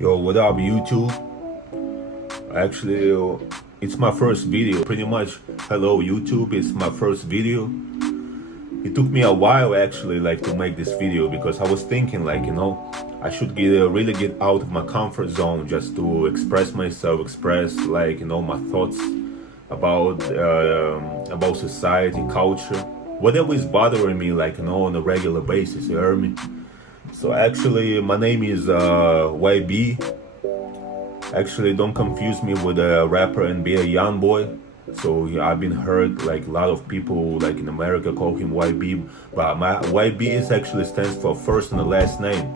Yo, what up, YouTube? Actually, it's my first video. Pretty much, hello, YouTube. It's my first video. It took me a while actually, like, to make this video because I was thinking, like, I should really get out of my comfort zone just to express myself, express, like, my thoughts about society, culture, whatever is bothering me, like, on a regular basis. You heard me? So actually, my name is YB. Actually, don't confuse me with a rapper and be a young boy. So yeah, I've been heard like a lot of people like in America call him YB, but my YB is actually stands for first and the last name.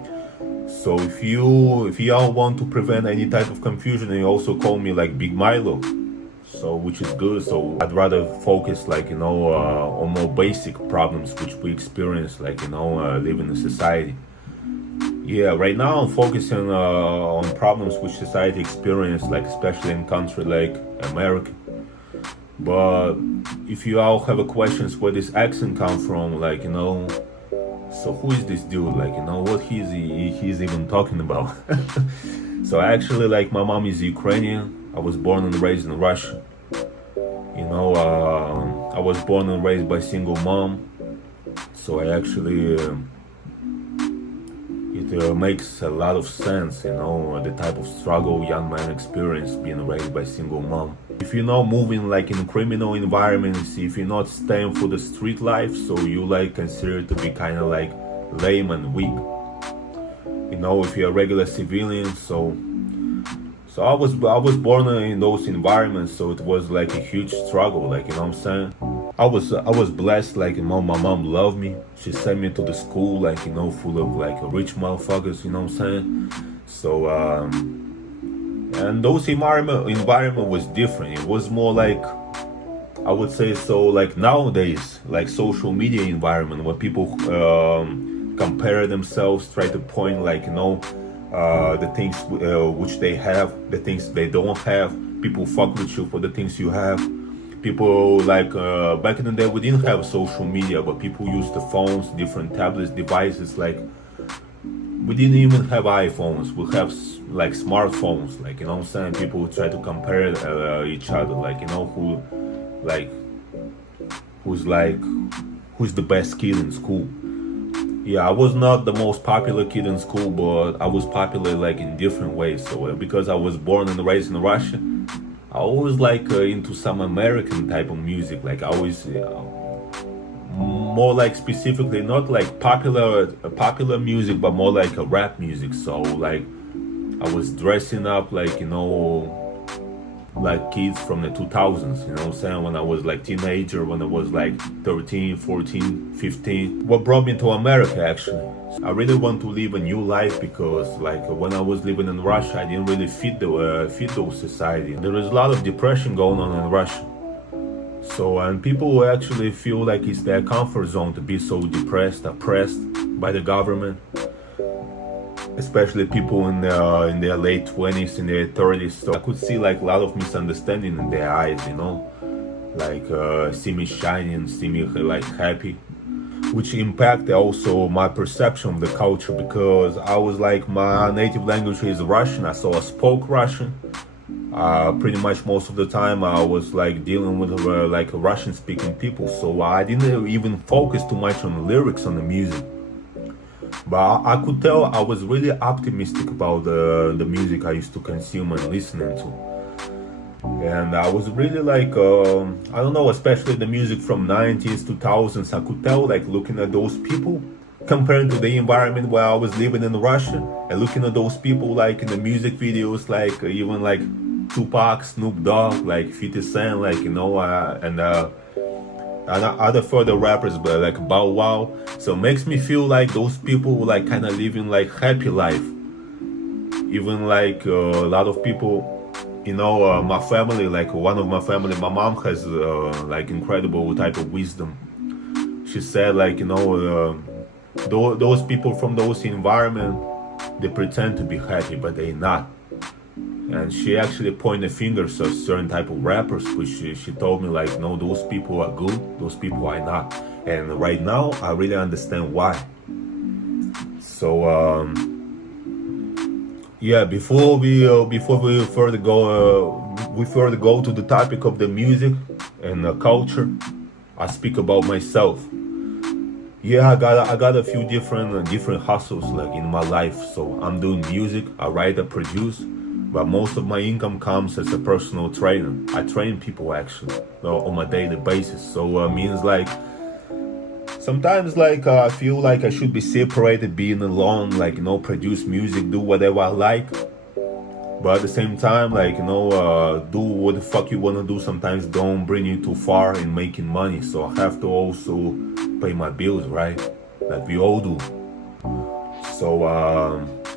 So if y'all want to prevent any type of confusion, you also call me like Big Milo. So which is good. So I'd rather focus like on more basic problems which we experience like living in society. Yeah, right now I'm focusing on problems which society experience, like especially in country like America. But if you all have a questions where this accent come from, like so who is this dude? Like what he's even talking about? So actually, like my mom is Ukrainian. I was born and raised in Russia. I was born and raised by single mom. So I actually. It makes a lot of sense, the type of struggle young man experience being raised by single mom. If you're not moving like in criminal environments, if you're not staying for the street life, so you like considered to be kind of like lame and weak. If you're a regular civilian, so I was born in those environments, so it was like a huge struggle, like what I'm saying. I was blessed, like my mom loved me. She sent me to the school, like full of like rich motherfuckers, what I'm saying. So and those environment was different. It was more like, I would say, so like nowadays, like social media environment where people compare themselves, try to point like the things which they have, the things they don't have. People fuck with you for the things you have. People like back in the day we didn't have social media, but people used the phones, different tablets, devices. Like we didn't even have iPhones. We have like smartphones. Like what I'm saying, people try to compare each other. Like who, like who's the best kid in school. Yeah, I was not the most popular kid in school, but I was popular like in different ways. So because I was born and raised in Russia, I always like into some American type of music. Like I always more like specifically not like popular music, but more like a rap music. So like I was dressing up like like kids from the 2000s, what I'm saying, when I was like teenager, when I was like 13, 14, 15. What brought me to America actually, I really want to live a new life because like when I was living in Russia, I didn't really fit those society. There is a lot of depression going on in Russia. So and people actually feel like it's their comfort zone to be so depressed, oppressed by the government. Especially people in their late 20s, in their 30s. So I could see like a lot of misunderstanding in their eyes, like see me shining, see me like happy, which impacted also my perception of the culture because I was like, my native language is Russian, so I spoke Russian. Pretty much most of the time I was like dealing with like Russian speaking people, so I didn't even focus too much on the lyrics on the music. But I could tell I was really optimistic about the music I used to consume and listening to. And I was really like, I don't know, especially the music from 90s, 2000s, I could tell like looking at those people, comparing to the environment where I was living in Russia, and looking at those people like in the music videos, like even like Tupac, Snoop Dogg, like 50 Cent, like, and other further rappers, but like Bow Wow. So it makes me feel like those people like kind of living like happy life. Even like a lot of people, my family, like one of my family, my mom has like incredible type of wisdom. She said like, those people from those environment, they pretend to be happy, but they not. And she actually pointed fingers at certain type of rappers, which she told me like, no, those people are good, those people are not. And right now, I really understand why. So Yeah, before we further go to the topic of the music and culture, I speak about myself. Yeah, I got a few different hustles like in my life. So I'm doing music, I write, I produce, but most of my income comes as a personal trainer. I train people actually on my daily basis. So means like sometimes like I feel like I should be separated, being alone, like produce music, do whatever I like. But at the same time, like do what the fuck you wanna do. Sometimes don't bring you too far in making money. So I have to also pay my bills, right? Like we all do. So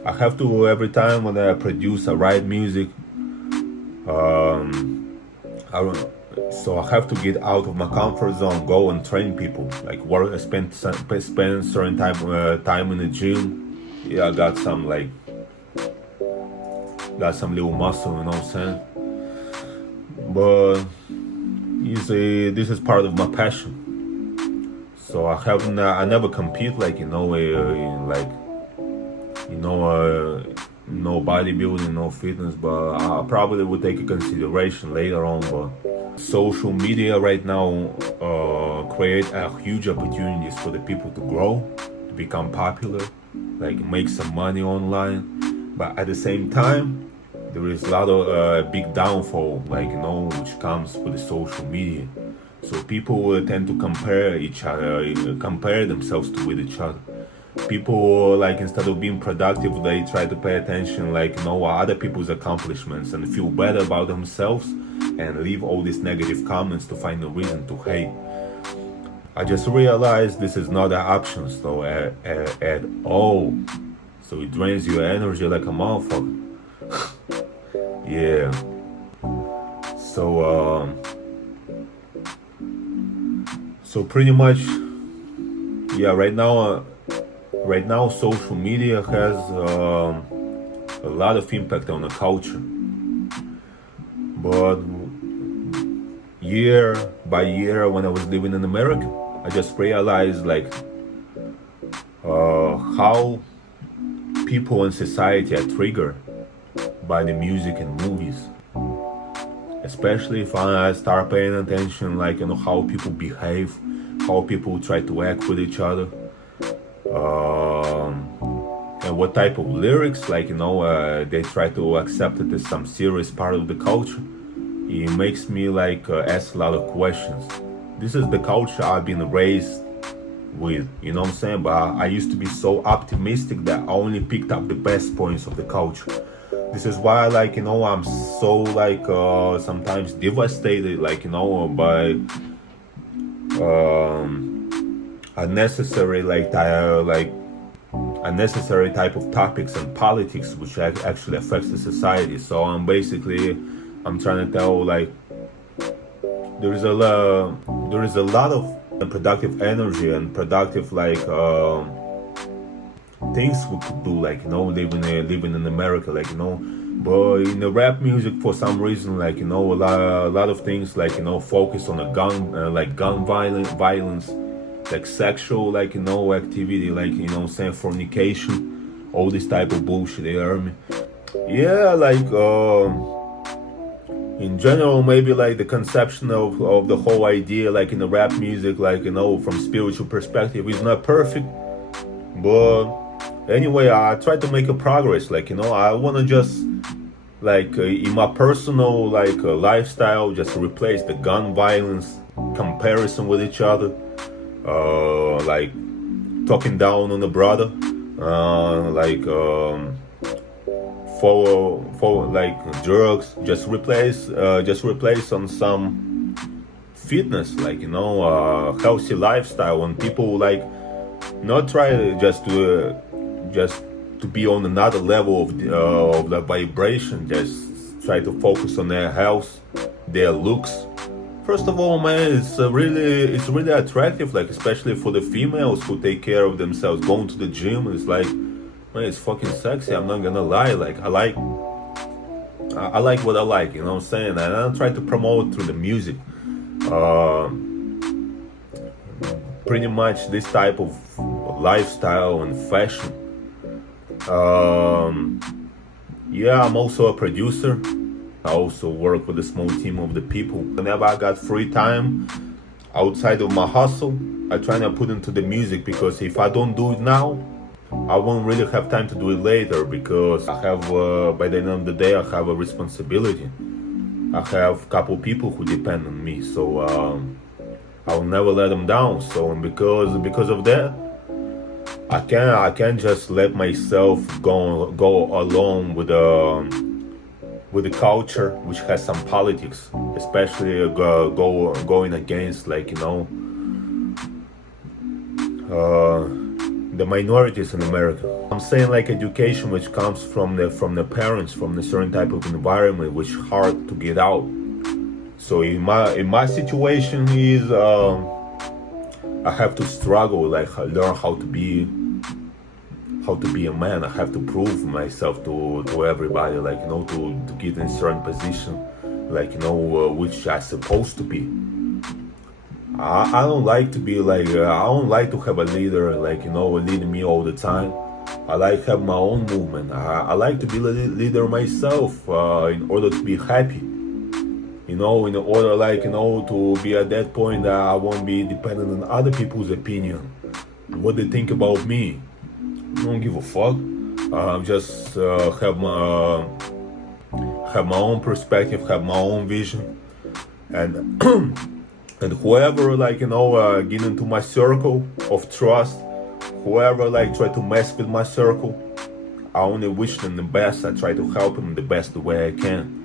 I have to every time when I produce, I write music. I don't. So I have to get out of my comfort zone, go and train people. Like work, spend certain time in the gym. Yeah, I got some little muscle, you know what I'm saying? But you see, this is part of my passion. So I never compete like in like no bodybuilding, no fitness, but I probably would take a consideration later on. But social media right now create huge opportunities for the people to grow, to become popular, like make some money online. But at the same time, there is a lot of big downfall, like which comes with the social media. So people will tend to compare each other, compare themselves to with each other. People like instead of being productive, they try to pay attention like other people's accomplishments and feel better about themselves, and leave all these negative comments to find a reason to hate. I just realized this is not an option, so at all. So it drains your energy like a motherfucker. Yeah. So pretty much, yeah. Right now, social media has a lot of impact on the culture. But year by year, when I was living in America, I just realized like how people in society are triggered by the music and movies. Especially if I start paying attention, like how people behave, how people try to act with each other, and what type of lyrics, like they try to accept it as some serious part of the culture. It makes me like ask a lot of questions. This is the culture I've been raised with, you know what I'm saying? But I used to be so optimistic that I only picked up the best points of the culture. This is why, like I'm so like sometimes devastated, like by unnecessary like unnecessary type of topics and politics, which actually affects the society. So I'm trying to tell like there is a lot of productive energy and productive like things we could do, like living in America, like but in the rap music for some reason, like a lot of things like focus on a gun violence, like sexual like activity, like saying fornication, all this type of bullshit, you hear me? Yeah, like in general, maybe like the conception of the whole idea, like in the rap music, like from spiritual perspective, is not perfect. But anyway, I try to make a progress, like I want to just like in my personal like lifestyle, just replace the gun violence comparison with each other, like talking down on the brother, like for like drugs, just replace on some fitness, like healthy lifestyle, and people like not try just to be on another level of the vibration, just try to focus on their health, their looks. First of all, man, it's really attractive, like especially for the females who take care of themselves, going to the gym. It's like, man, it's fucking sexy. I'm not gonna lie. Like I like what I like. You know what I'm saying? And I try to promote through the music. Pretty much this type of lifestyle and fashion. Yeah, I'm also a producer. I also work with a small team of the people. Whenever I got free time outside of my hustle, I try to put into the music, because if I don't do it now, I won't really have time to do it later, because I have, by the end of the day, I have a responsibility. I have a couple people who depend on me, so I'll never let them down. So because of that, I can't just let myself go along with the culture which has some politics, especially going against, like, the minorities in America. I'm saying, like, education which comes from the parents, from a certain type of environment which hard to get out. So in my situation is, I have to struggle, like, learn how to be a man. I have to prove myself to everybody, like, to get in a certain position, like, which I supposed to be. I don't like to be like, I don't like to have a leader, like, leading me all the time. I like have my own movement. I like to be the leader myself, in order to be happy. In order, like, to be at that point that I won't be dependent on other people's opinion, what they think about me. I don't give a fuck. Just have my own perspective, have my own vision, and and whoever, like, get into my circle of trust, whoever, like, try to mess with my circle, I only wish them the best. I try to help them the best the way I can.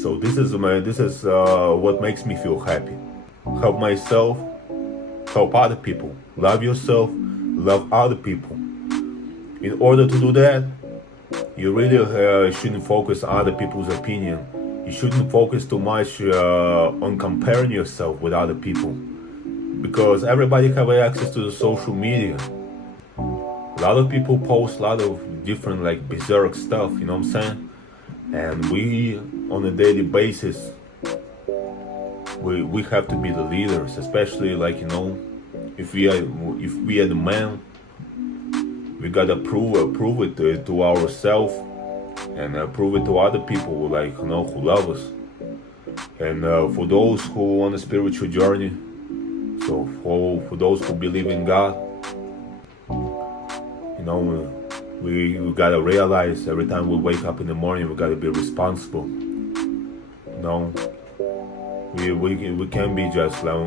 So this is what makes me feel happy. Help myself, help other people. Love yourself, love other people. In order to do that, you really shouldn't focus on other people's opinion. You shouldn't focus too much on comparing yourself with other people, because everybody have access to the social media. A lot of people post a lot of different, like, bizarre stuff, you know what I'm saying? And we, on a daily basis, we have to be the leaders, especially, like, if we are the man, we gotta prove it to ourselves, and prove it to other people, like, who love us. And for those who on a spiritual journey, so for those who believe in God, we gotta realize every time we wake up in the morning, we gotta be responsible. We can't be just, like,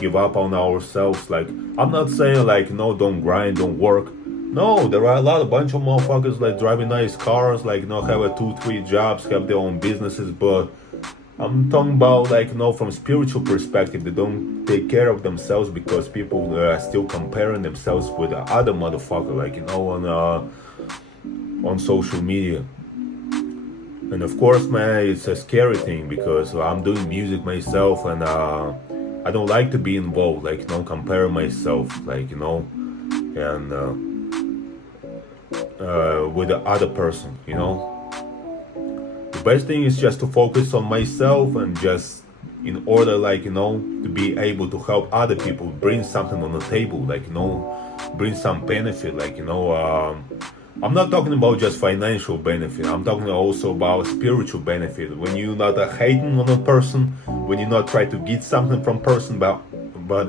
give up on ourselves. Like, I'm not saying, like, don't grind, don't work. No, there are a bunch of motherfuckers, like, driving nice cars, like, have a 2-3 jobs, have their own businesses, but I'm talking about, like, from spiritual perspective, they don't take care of themselves, because people are still comparing themselves with the other motherfucker, like, on social media. And of course, man, it's a scary thing, because I'm doing music myself, and I don't like to be involved, like, compare myself, like, and with the other person. The best thing is just to focus on myself, and just in order, like, to be able to help other people, bring something on the table, like, bring some benefit, like, I'm not talking about just financial benefit. I'm talking also about spiritual benefit. When you're not hating on a person, when you're not trying to get something from person, but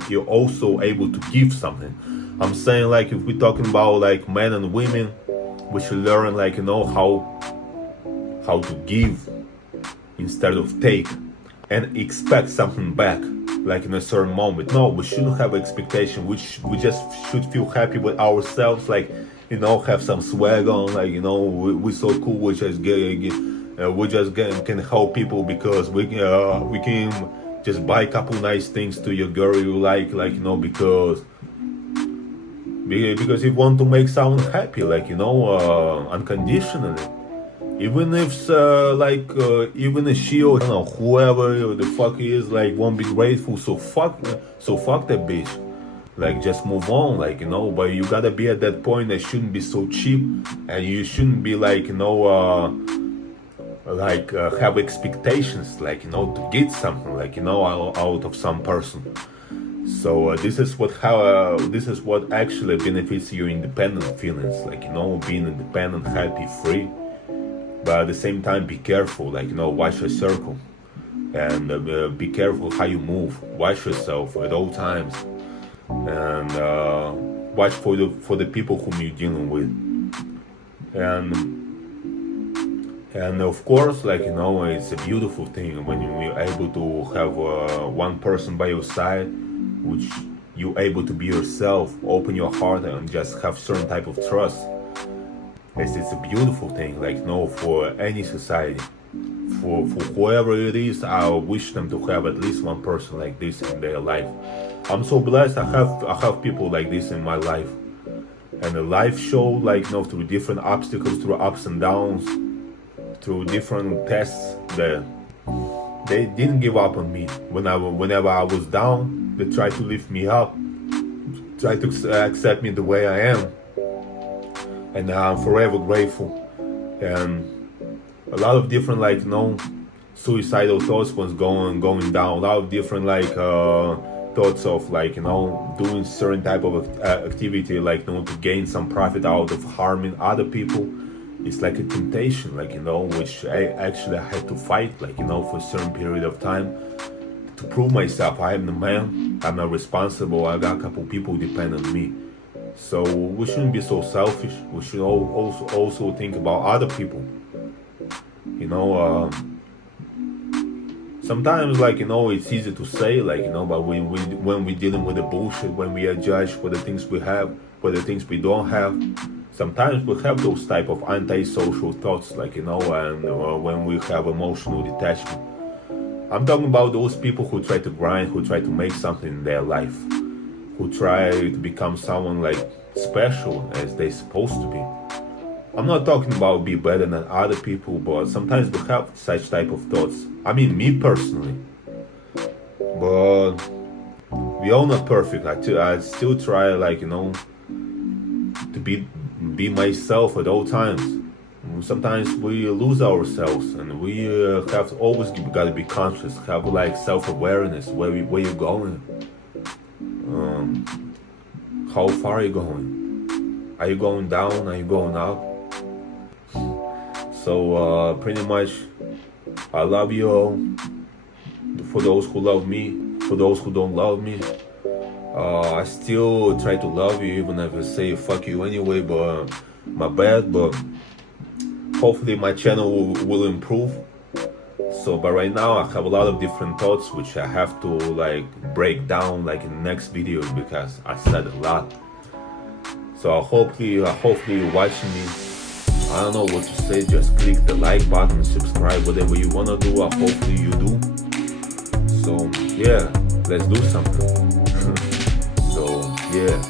you're also able to give something. I'm saying, like, if we're talking about, like, men and women, we should learn, like, how to give instead of take, and expect something back, like, in a certain moment. No, we shouldn't have expectation. We just should feel happy with ourselves, like, have some swag on, like, we're so cool. We just can help people, because we can just buy a couple nice things to your girl you like, because you want to make someone happy, like, unconditionally. Even if even if she, or whoever the fuck is, like, won't be grateful, so fuck that bitch. Like, just move on, like, but you gotta be at that point that shouldn't be so cheap, and you shouldn't be, like, have expectations, like, to get something, like, out of some person. So this is what actually benefits your independent feelings, like, being independent, happy, free. but at the same time be careful, like, watch your circle, and be careful how you move. Watch yourself at all times, and watch for the people whom you're dealing with, and of course, like, it's a beautiful thing when you're able to have one person by your side, which you're able to be yourself, open your heart, and just have certain type of trust. It's a beautiful thing, like, for any society, for whoever it is. I wish them to have at least one person like this in their life. I'm so blessed. I have people like this in my life, and the life show, like, through different obstacles, through ups and downs, through different tests, that they didn't give up on me. Whenever I was down, they tried to lift me up, tried to accept me the way I am, and I'm forever grateful. And a lot of different, like, suicidal thoughts was going down. A lot of different, like, thoughts of, like, doing certain type of activity, like, to gain some profit out of harming other people. It's like a temptation, like, which I actually had to fight, like, for a certain period of time, to prove myself. I am the man, I'm not responsible, I got a couple people depend on me. So we shouldn't be so selfish. We should also think about other people. Sometimes, like, it's easy to say, like, but when we're dealing with the bullshit, when we are judged for the things we have, for the things we don't have, sometimes we have those type of anti-social thoughts, like, and when we have emotional detachment. I'm talking about those people who try to grind, who try to make something in their life, who try to become someone, like, special as they're supposed to be. I'm not talking about be better than other people, but sometimes we have such type of thoughts. I mean, me personally. But we all not perfect. I still try, like, to be myself at all times. Sometimes we lose ourselves, and we have always got to be conscious, have, like, self-awareness, where you're going, how far are you going, are you going down, are you going up? So pretty much, I love you all. For those who love me, for those who don't love me, I still try to love you, even if I say fuck you anyway, but my bad. But hopefully my channel will improve. So, but right now I have a lot of different thoughts which I have to, like, break down, like, in the next videos, because I said a lot. So hopefully you're watching me. I don't know what to say, just click the like button, subscribe, whatever you wanna do. Hopefully you do. So yeah, let's do something. So yeah.